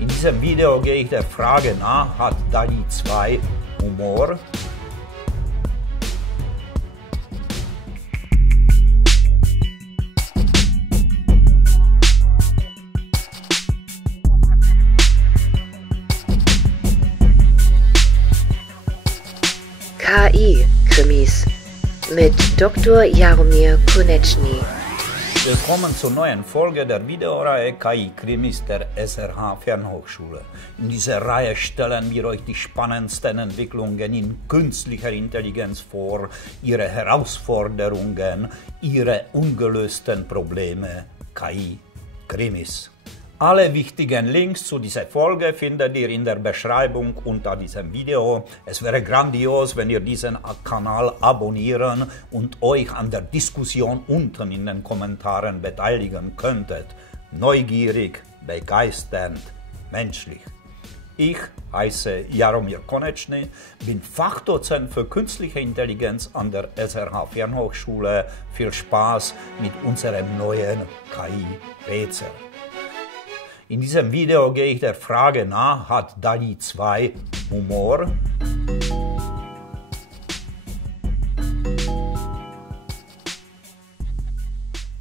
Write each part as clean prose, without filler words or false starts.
In diesem Video gehe ich der Frage nach, hat DALL-E 2 Humor? KI-Krimis mit Dr. Jaromir Koneczny. Willkommen zur neuen Folge der Videoreihe KI-Krimis der SRH Fernhochschule. In dieser Reihe stellen wir euch die spannendsten Entwicklungen in künstlicher Intelligenz vor, ihre Herausforderungen, ihre ungelösten Probleme. KI-Krimis. Alle wichtigen Links zu dieser Folge findet ihr in der Beschreibung unter diesem Video. Es wäre grandios, wenn ihr diesen Kanal abonnieren und euch an der Diskussion unten in den Kommentaren beteiligen könntet. Neugierig, begeisternd, menschlich. Ich heiße Jaromir Koneczny, bin Fachdozent für künstliche Intelligenz an der SRH Fernhochschule. Viel Spaß mit unserem neuen KI-Rätsel. In diesem Video gehe ich der Frage nach, hat DALL-E 2 Humor?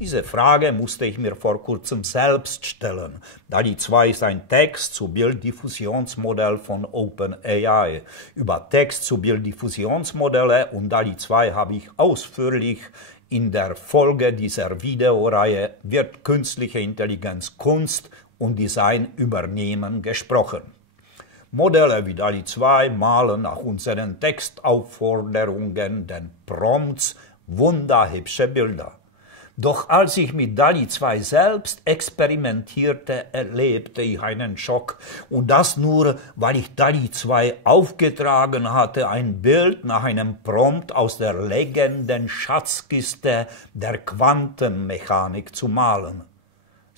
Diese Frage musste ich mir vor kurzem selbst stellen. DALL-E 2 ist ein Text-zu-Bild-Diffusionsmodell von OpenAI. Über Text-zu-Bild-Diffusionsmodelle und DALL-E 2 habe ich ausführlich in der Folge dieser Videoreihe Wird künstliche Intelligenz Kunst und Design übernehmen gesprochen. Modelle wie DALL-E 2 malen nach unseren Textaufforderungen, den Prompts, wunderhübsche Bilder. Doch als ich mit DALL-E 2 selbst experimentierte, erlebte ich einen Schock. Und das nur, weil ich DALL-E 2 aufgetragen hatte, ein Bild nach einem Prompt aus der Legenden-Schatzkiste der Quantenmechanik zu malen.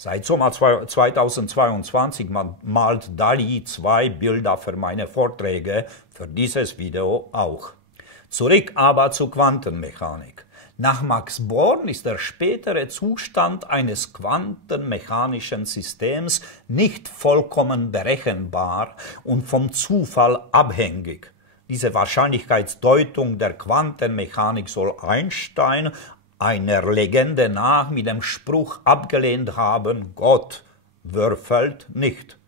Seit Sommer 2022 malt DALL-E 2 Bilder für meine Vorträge, für dieses Video auch. Zurück aber zur Quantenmechanik. Nach Max Born ist der spätere Zustand eines quantenmechanischen Systems nicht vollkommen berechenbar und vom Zufall abhängig. Diese Wahrscheinlichkeitsdeutung der Quantenmechanik soll Einstein einer Legende nach mit dem Spruch abgelehnt haben, Gott würfelt nicht.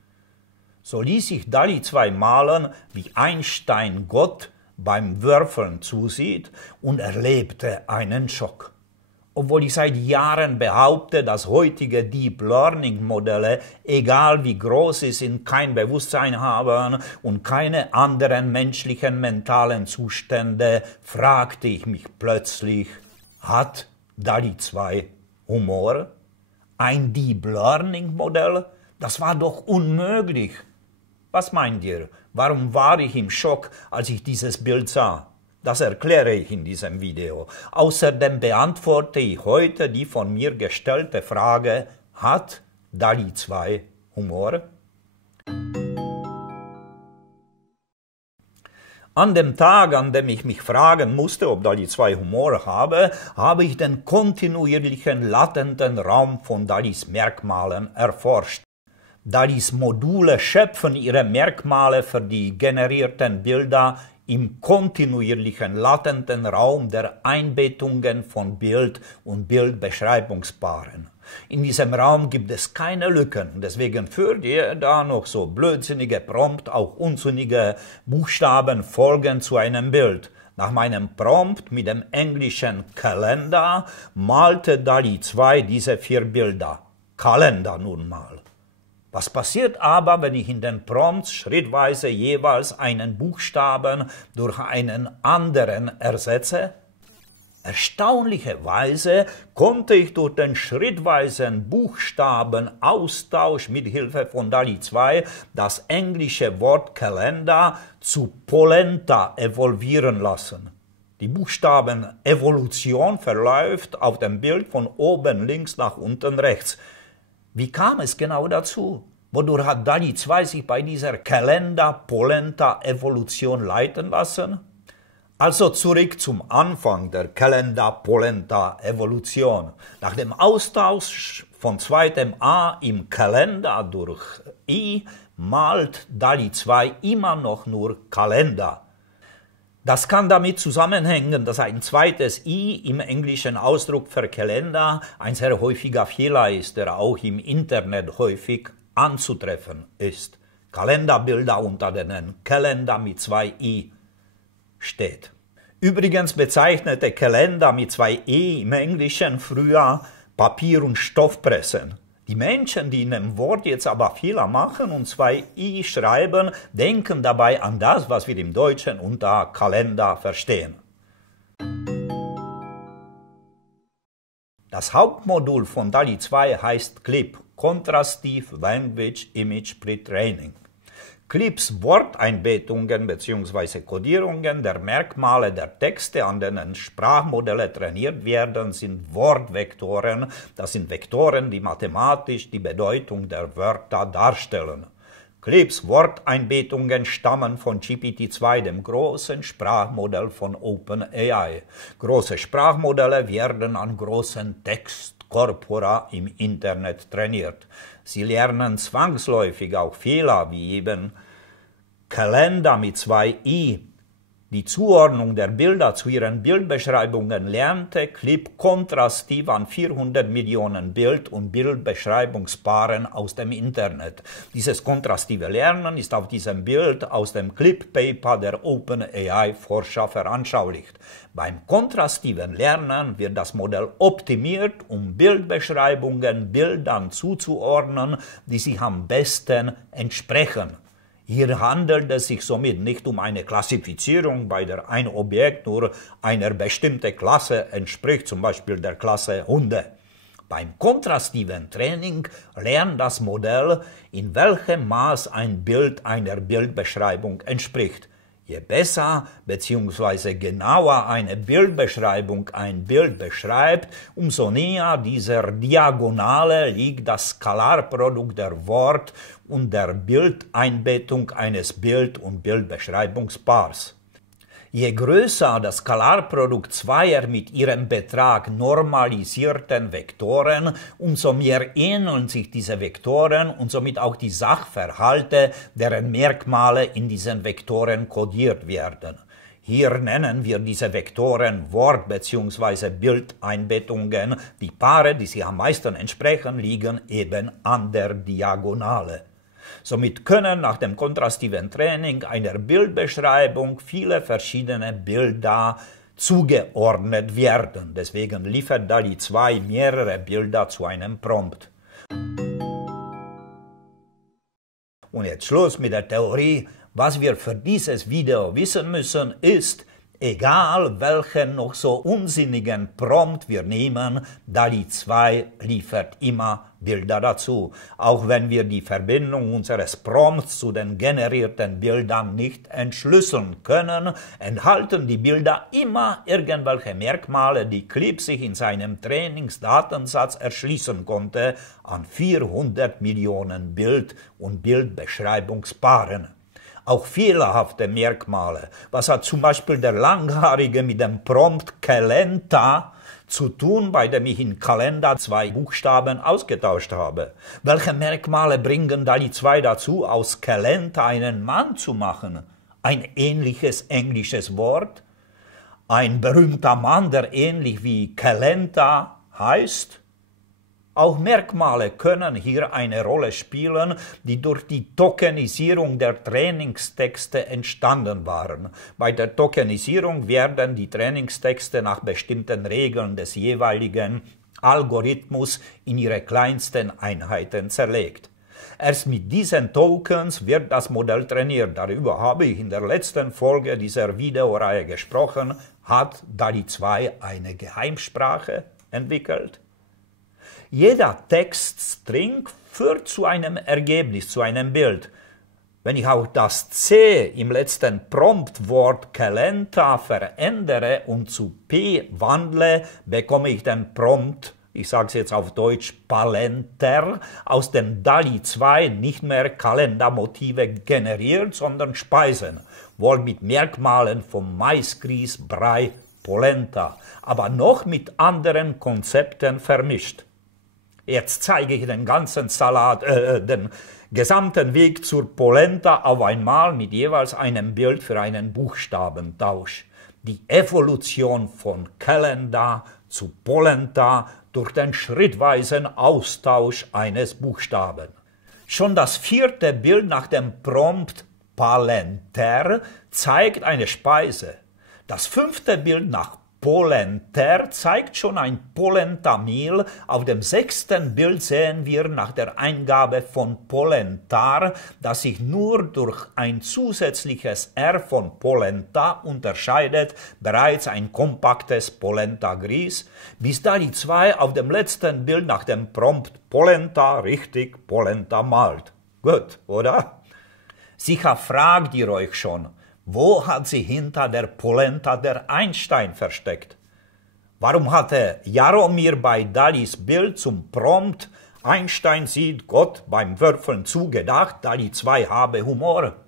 So ließ sich DALL-E 2 malen, wie Einstein Gott beim Würfeln zusieht und erlebte einen Schock. Obwohl ich seit Jahren behaupte, dass heutige Deep Learning Modelle, egal wie groß sie sind, kein Bewusstsein haben und keine anderen menschlichen mentalen Zustände, fragte ich mich plötzlich, hat DALL-E 2 Humor? Ein Deep Learning Modell? Das war doch unmöglich. Was meint ihr? Warum war ich im Schock, als ich dieses Bild sah? Das erkläre ich in diesem Video. Außerdem beantworte ich heute die von mir gestellte Frage, hat DALL-E 2 Humor? An dem Tag, an dem ich mich fragen musste, ob DALL-E 2 Humor habe, habe ich den kontinuierlichen, latenten Raum von DALL-Es Merkmalen erforscht. DALL-Es Module schöpfen ihre Merkmale für die generierten Bilder im kontinuierlichen, latenten Raum der Einbettungen von Bild und Bildbeschreibungspaaren. In diesem Raum gibt es keine Lücken, deswegen führt ihr da noch so blödsinnige Prompt, auch unsinnige Buchstabenfolgen zu einem Bild. Nach meinem Prompt mit dem englischen Kalender malte DALL-E 2 diese 4 Bilder. Kalender nun mal. Was passiert aber, wenn ich in den Prompts schrittweise jeweils einen Buchstaben durch einen anderen ersetze? Erstaunlicherweise konnte ich durch den schrittweisen Buchstabenaustausch mit Hilfe von DALL-E 2 das englische Wort Kalender zu Polenta evolvieren lassen. Die Buchstabenevolution verläuft auf dem Bild von oben links nach unten rechts. Wie kam es genau dazu? Wodurch hat DALL-E 2 sich bei dieser Kalender-Polenta-Evolution leiten lassen? Also zurück zum Anfang der Kalender-Polenta-Evolution. Nach dem Austausch von zweitem A im Kalender durch I malt DALL-E 2 immer noch nur Kalender. Das kann damit zusammenhängen, dass ein zweites I im englischen Ausdruck für Kalender ein sehr häufiger Fehler ist, der auch im Internet häufig anzutreffen ist. Kalenderbilder, unter denen Kalender mit 2 I steht. Übrigens bezeichnete Kalender mit 2 E im Englischen früher Papier- und Stoffpressen. Die Menschen, die in dem Wort jetzt aber Fehler machen und 2 I schreiben, denken dabei an das, was wir im Deutschen unter Kalender verstehen. Das Hauptmodul von DALL-E 2 heißt CLIP, Contrastive Language Image Pre-Training. CLIPs Worteinbettungen bzw. Kodierungen der Merkmale der Texte, an denen Sprachmodelle trainiert werden, sind Wortvektoren. Das sind Vektoren, die mathematisch die Bedeutung der Wörter darstellen. CLIPs Worteinbettungen stammen von GPT-2, dem großen Sprachmodell von OpenAI. Große Sprachmodelle werden an großen Textkorpora im Internet trainiert. Sie lernen zwangsläufig auch Fehler wie eben Kalender mit 2 I. Die Zuordnung der Bilder zu ihren Bildbeschreibungen lernte CLIP kontrastiv an 400 Millionen Bild- und Bildbeschreibungspaaren aus dem Internet. Dieses kontrastive Lernen ist auf diesem Bild aus dem CLIP-Paper der OpenAI-Forscher veranschaulicht. Beim kontrastiven Lernen wird das Modell optimiert, um Bildbeschreibungen Bildern zuzuordnen, die sich am besten entsprechen. Hier handelt es sich somit nicht um eine Klassifizierung, bei der ein Objekt nur einer bestimmten Klasse entspricht, zum Beispiel der Klasse Hunde. Beim kontrastiven Training lernt das Modell, in welchem Maß ein Bild einer Bildbeschreibung entspricht. Je besser bzw. genauer eine Bildbeschreibung ein Bild beschreibt, umso näher dieser Diagonale liegt das Skalarprodukt der Wort- und der Bildeinbettung eines Bild- und Bildbeschreibungspaars. Je größer das Skalarprodukt zweier mit ihrem Betrag normalisierten Vektoren, umso mehr ähneln sich diese Vektoren und somit auch die Sachverhalte, deren Merkmale in diesen Vektoren kodiert werden. Hier nennen wir diese Vektoren Wort- bzw. Bildeinbettungen. Die Paare, die sich am meisten entsprechen, liegen eben an der Diagonale. Somit können nach dem kontrastiven Training einer Bildbeschreibung viele verschiedene Bilder zugeordnet werden. Deswegen liefert DALL-E 2 mehrere Bilder zu einem Prompt. Und jetzt Schluss mit der Theorie. Was wir für dieses Video wissen müssen, ist, egal welchen noch so unsinnigen Prompt wir nehmen, DALL-E 2 liefert immer Bilder dazu. Auch wenn wir die Verbindung unseres Prompts zu den generierten Bildern nicht entschlüsseln können, enthalten die Bilder immer irgendwelche Merkmale, die CLIP sich in seinem Trainingsdatensatz erschließen konnte, an 400 Millionen Bild- und Bildbeschreibungspaaren. Auch fehlerhafte Merkmale. Was hat zum Beispiel der Langhaarige mit dem Prompt Kalenta zu tun, bei dem ich in Kalender 2 Buchstaben ausgetauscht habe? Welche Merkmale bringen DALL-E 2 dazu, aus Kalenta einen Mann zu machen? Ein ähnliches englisches Wort? Ein berühmter Mann, der ähnlich wie Kalenta heißt? Auch Merkmale können hier eine Rolle spielen, die durch die Tokenisierung der Trainingstexte entstanden waren. Bei der Tokenisierung werden die Trainingstexte nach bestimmten Regeln des jeweiligen Algorithmus in ihre kleinsten Einheiten zerlegt. Erst mit diesen Tokens wird das Modell trainiert. Darüber habe ich in der letzten Folge dieser Videoreihe gesprochen. Hat DALL-E 2 eine Geheimsprache entwickelt? Jeder Textstring führt zu einem Ergebnis, zu einem Bild. Wenn ich auch das C im letzten Promptwort Kalenta verändere und zu P wandle, bekomme ich den Prompt, ich sage es jetzt auf Deutsch, Palenter, aus dem DALL-E 2 nicht mehr Kalendermotive generiert, sondern Speisen, wohl mit Merkmalen vom Maisgrieß, Brei, Polenta, aber noch mit anderen Konzepten vermischt. Jetzt zeige ich den ganzen Salat, den gesamten Weg zur Polenta auf einmal mit jeweils einem Bild für einen Buchstabentausch. Die Evolution von Calendar zu Polenta durch den schrittweisen Austausch eines Buchstaben. Schon das 4. Bild nach dem Prompt Palenter zeigt eine Speise. Das 5. Bild nach Polenter zeigt schon ein Polenta-Mehl. Auf dem 6. Bild sehen wir nach der Eingabe von Polentar, das sich nur durch ein zusätzliches R von Polenta unterscheidet, bereits ein kompaktes Polenta-Grieß, bis DALL-E 2 auf dem letzten Bild nach dem Prompt Polenta richtig Polenta malt. Gut, oder? Sicher fragt ihr euch schon, wo hat sich hinter der Polenta der Einstein versteckt? Warum hatte Jaromir bei DALL-Es Bild zum Prompt Einstein sieht Gott beim Würfeln zugedacht, DALL-E 2 habe Humor?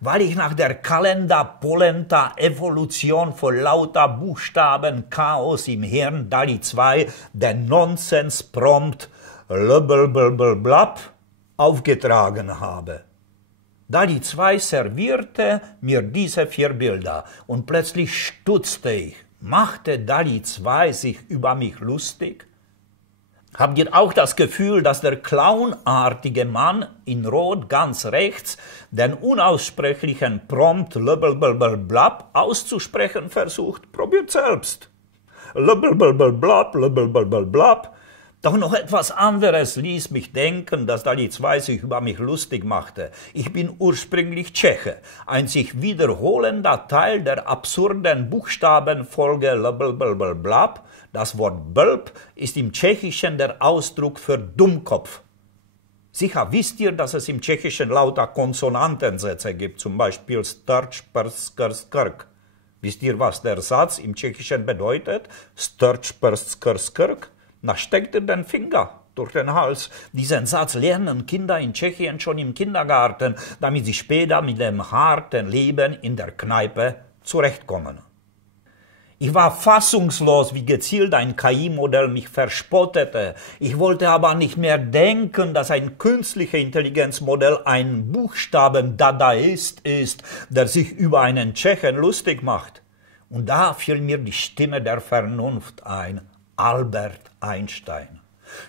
Weil ich nach der Kalender-Polenta-Evolution vor lauter Buchstaben-Chaos im Hirn DALL-E 2 den Nonsens-Prompt Blab aufgetragen habe. DALL-E 2 servierte mir diese 4 Bilder und plötzlich stutzte ich. Machte DALL-E 2 sich über mich lustig? Habt ihr auch das Gefühl, dass der clownartige Mann in Rot ganz rechts den unaussprechlichen Prompt Blab auszusprechen versucht? Probiert selbst. Blab. Doch noch etwas anderes ließ mich denken, dass DALL-E 2 sich über mich lustig machte. Ich bin ursprünglich Tscheche. Ein sich wiederholender Teil der absurden Buchstabenfolge Blab. Das Wort Bölb ist im Tschechischen der Ausdruck für Dummkopf. Sicher wisst ihr, dass es im Tschechischen lauter Konsonantensätze gibt, zum Beispiel Strčperskrskirk. Wisst ihr, was der Satz im Tschechischen bedeutet? Strčperskrskirk? Na, steckt ihr den Finger durch den Hals. Diesen Satz lernen Kinder in Tschechien schon im Kindergarten, damit sie später mit dem harten Leben in der Kneipe zurechtkommen. Ich war fassungslos, wie gezielt ein KI-Modell mich verspottete. Ich wollte aber nicht mehr denken, dass ein künstliches Intelligenzmodell ein Buchstaben-Dadaist ist, der sich über einen Tschechen lustig macht. Und da fiel mir die Stimme der Vernunft ein. Albert Einstein.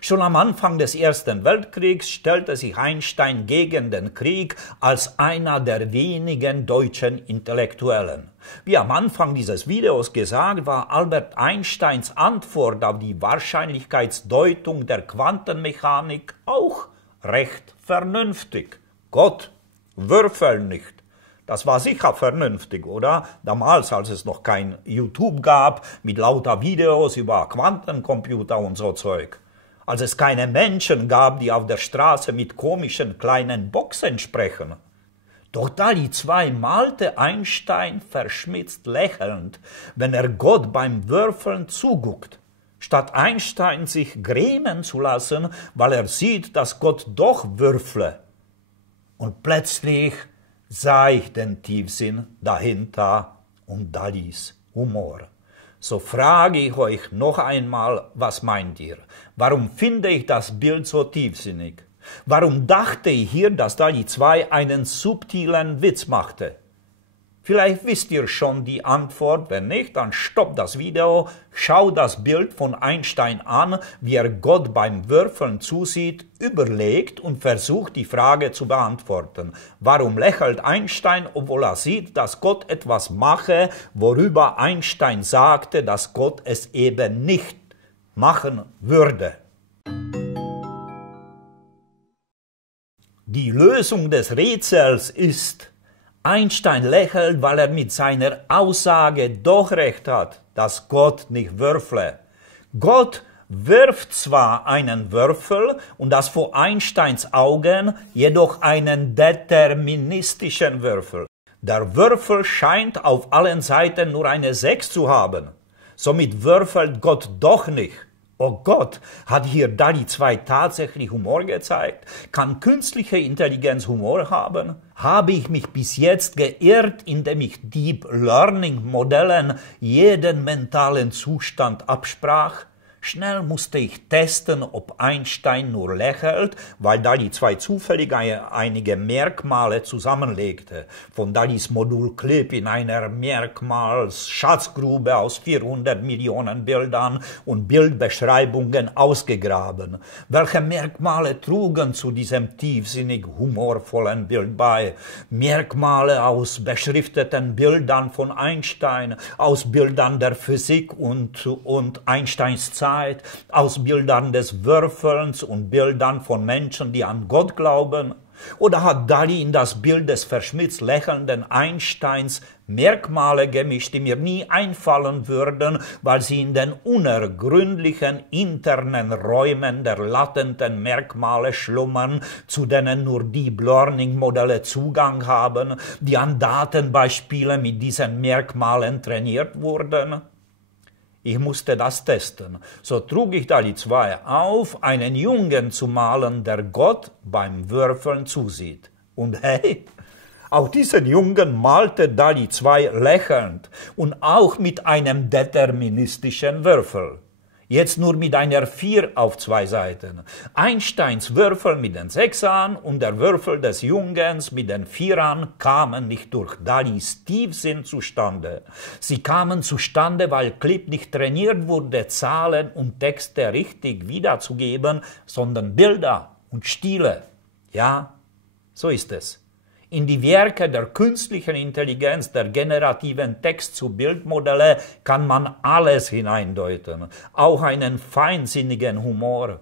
Schon am Anfang des Ersten Weltkriegs stellte sich Einstein gegen den Krieg als einer der wenigen deutschen Intellektuellen. Wie am Anfang dieses Videos gesagt, war Albert Einsteins Antwort auf die Wahrscheinlichkeitsdeutung der Quantenmechanik auch recht vernünftig. Gott, würfel nicht. Das war sicher vernünftig, oder? Damals, als es noch kein YouTube gab, mit lauter Videos über Quantencomputer und so Zeug. Als es keine Menschen gab, die auf der Straße mit komischen kleinen Boxen sprechen. Doch DALL-E 2 malte Einstein verschmitzt lächelnd, wenn er Gott beim Würfeln zuguckt. Statt Einstein sich grämen zu lassen, weil er sieht, dass Gott doch würfle. Und plötzlich sah ich den Tiefsinn dahinter und DALL-Es Humor. So frage ich euch noch einmal, was meint ihr? Warum finde ich das Bild so tiefsinnig? Warum dachte ich hier, dass DALL-E 2 einen subtilen Witz machte? Vielleicht wisst ihr schon die Antwort, wenn nicht, dann stoppt das Video, schaut das Bild von Einstein an, wie er Gott beim Würfeln zusieht, überlegt und versucht die Frage zu beantworten. Warum lächelt Einstein, obwohl er sieht, dass Gott etwas mache, worüber Einstein sagte, dass Gott es eben nicht machen würde? Die Lösung des Rätsels ist: Einstein lächelt, weil er mit seiner Aussage doch recht hat, dass Gott nicht würfle. Gott wirft zwar einen Würfel und das vor Einsteins Augen jedoch einen deterministischen Würfel. Der Würfel scheint auf allen Seiten nur eine 6 zu haben. Somit würfelt Gott doch nicht. Oh Gott, hat hier DALL-E 2 tatsächlich Humor gezeigt? Kann künstliche Intelligenz Humor haben? Habe ich mich bis jetzt geirrt, indem ich Deep Learning Modellen jeden mentalen Zustand absprach? Schnell musste ich testen, ob Einstein nur lächelt, weil DALL-E 2 zufällig einige Merkmale zusammenlegte. Von DALL-Es Modul Clip in einer Merkmalsschatzgrube aus 400 Millionen Bildern und Bildbeschreibungen ausgegraben. Welche Merkmale trugen zu diesem tiefsinnig humorvollen Bild bei? Merkmale aus beschrifteten Bildern von Einstein, aus Bildern der Physik und Einsteins Zeit, aus Bildern des Würfelns und Bildern von Menschen, die an Gott glauben? Oder hat DALL-E in das Bild des verschmitzt lächelnden Einsteins Merkmale gemischt, die mir nie einfallen würden, weil sie in den unergründlichen internen Räumen der latenten Merkmale schlummern, zu denen nur Deep Learning-Modelle Zugang haben, die an Datenbeispielen mit diesen Merkmalen trainiert wurden? Ich musste das testen. So trug ich DALL-E 2 auf, einen Jungen zu malen, der Gott beim Würfeln zusieht. Und hey, auch diesen Jungen malte DALL-E 2 lächelnd und auch mit einem deterministischen Würfel. Jetzt nur mit einer 4 auf 2 Seiten. Einsteins Würfel mit den 6ern und der Würfel des Jungens mit den 4ern kamen nicht durch DALL-Es Tiefsinn zustande. Sie kamen zustande, weil Clip nicht trainiert wurde, Zahlen und Texte richtig wiederzugeben, sondern Bilder und Stile. Ja, so ist es. In die Werke der künstlichen Intelligenz, der generativen Text-zu-Bild-Modelle kann man alles hineindeuten, auch einen feinsinnigen Humor.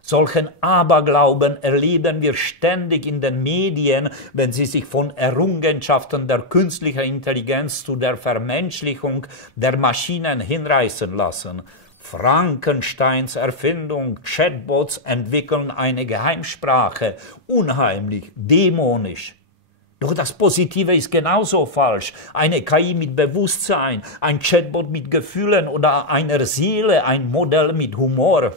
Solchen Aberglauben erleben wir ständig in den Medien, wenn sie sich von Errungenschaften der künstlichen Intelligenz zu der Vermenschlichung der Maschinen hinreißen lassen. Frankensteins Erfindung, Chatbots entwickeln eine Geheimsprache, unheimlich, dämonisch. Doch das Positive ist genauso falsch. Eine KI mit Bewusstsein, ein Chatbot mit Gefühlen oder einer Seele, ein Modell mit Humor.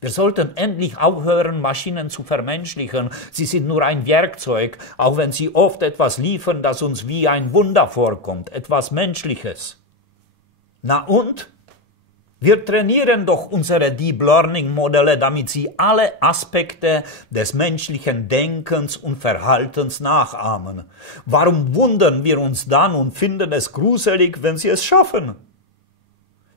Wir sollten endlich aufhören, Maschinen zu vermenschlichen. Sie sind nur ein Werkzeug, auch wenn sie oft etwas liefern, das uns wie ein Wunder vorkommt, etwas Menschliches. Na und? Wir trainieren doch unsere Deep Learning Modelle, damit sie alle Aspekte des menschlichen Denkens und Verhaltens nachahmen. Warum wundern wir uns dann und finden es gruselig, wenn sie es schaffen?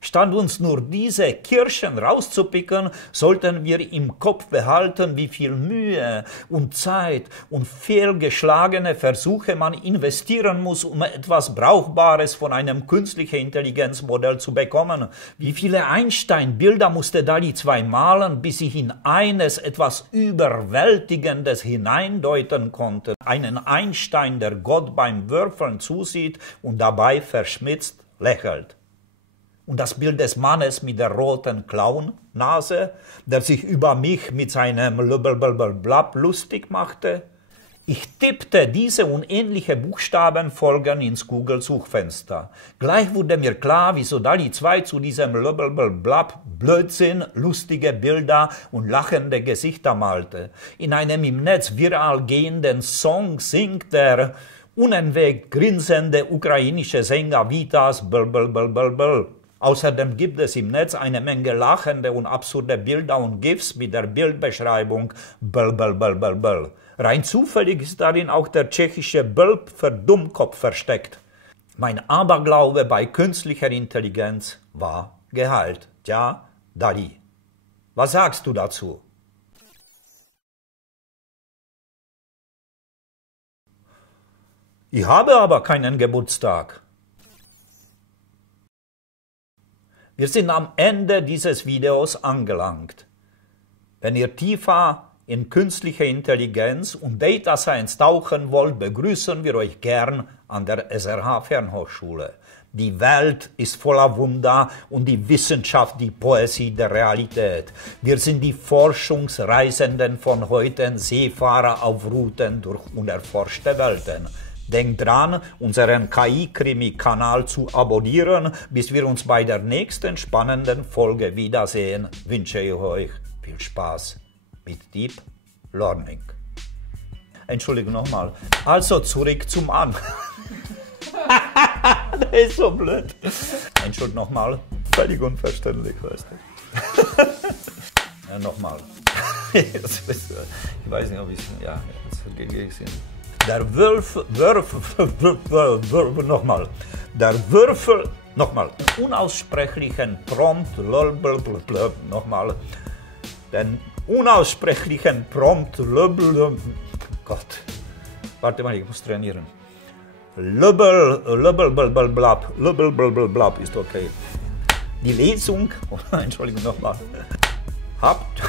Statt uns nur diese Kirschen rauszupicken, sollten wir im Kopf behalten, wie viel Mühe und Zeit und fehlgeschlagene Versuche man investieren muss, um etwas Brauchbares von einem künstlichen Intelligenzmodell zu bekommen. Wie viele Einstein-Bilder musste DALL-E 2 malen, bis ich in eines etwas Überwältigendes hineindeuten konnte. Einen Einstein, der Gott beim Würfeln zusieht und dabei verschmitzt lächelt. Und das Bild des Mannes mit der roten Clownnase, der sich über mich mit seinem Blablabla lustig machte? Ich tippte diese und ähnliche Buchstabenfolgen ins Google-Suchfenster. Gleich wurde mir klar, wieso DALL-E 2 zu diesem Blablabla Blödsinn lustige Bilder und lachende Gesichter malte. In einem im Netz viral gehenden Song singt der unentwegt grinsende ukrainische Sänger Vitas Blablabla. Außerdem gibt es im Netz eine Menge lachende und absurde Bilder und GIFs mit der Bildbeschreibung Blablabla. Rein zufällig ist darin auch der tschechische Blb für Dummkopf versteckt. Mein Aberglaube bei künstlicher Intelligenz war geheilt. Tja, DALL-E. Was sagst du dazu? Ich habe aber keinen Geburtstag. Wir sind am Ende dieses Videos angelangt. Wenn ihr tiefer in künstliche Intelligenz und Data Science tauchen wollt, begrüßen wir euch gern an der SRH Fernhochschule. Die Welt ist voller Wunder und die Wissenschaft die Poesie der Realität. Wir sind die Forschungsreisenden von heute, Seefahrer auf Routen durch unerforschte Welten. Denkt dran, unseren KI-Krimi-Kanal zu abonnieren, bis wir uns bei der nächsten spannenden Folge wiedersehen. Wünsche ich euch viel Spaß mit Deep Learning. Entschuldigung nochmal. Also zurück zum An. Das ist so blöd. Entschuldigung nochmal. Völlig unverständlich, weißt du. Ja, nochmal. Ich weiß nicht, ob ich es. Ja, jetzt gehe ich hin. Der nochmal. Der Würfel, nochmal. Unaussprechlichen Prompt, nochmal. Den unaussprechlichen Prompt, Gott. Warte mal, ich muss trainieren. Blab ist okay. Die Lesung, Entschuldigung nochmal, habt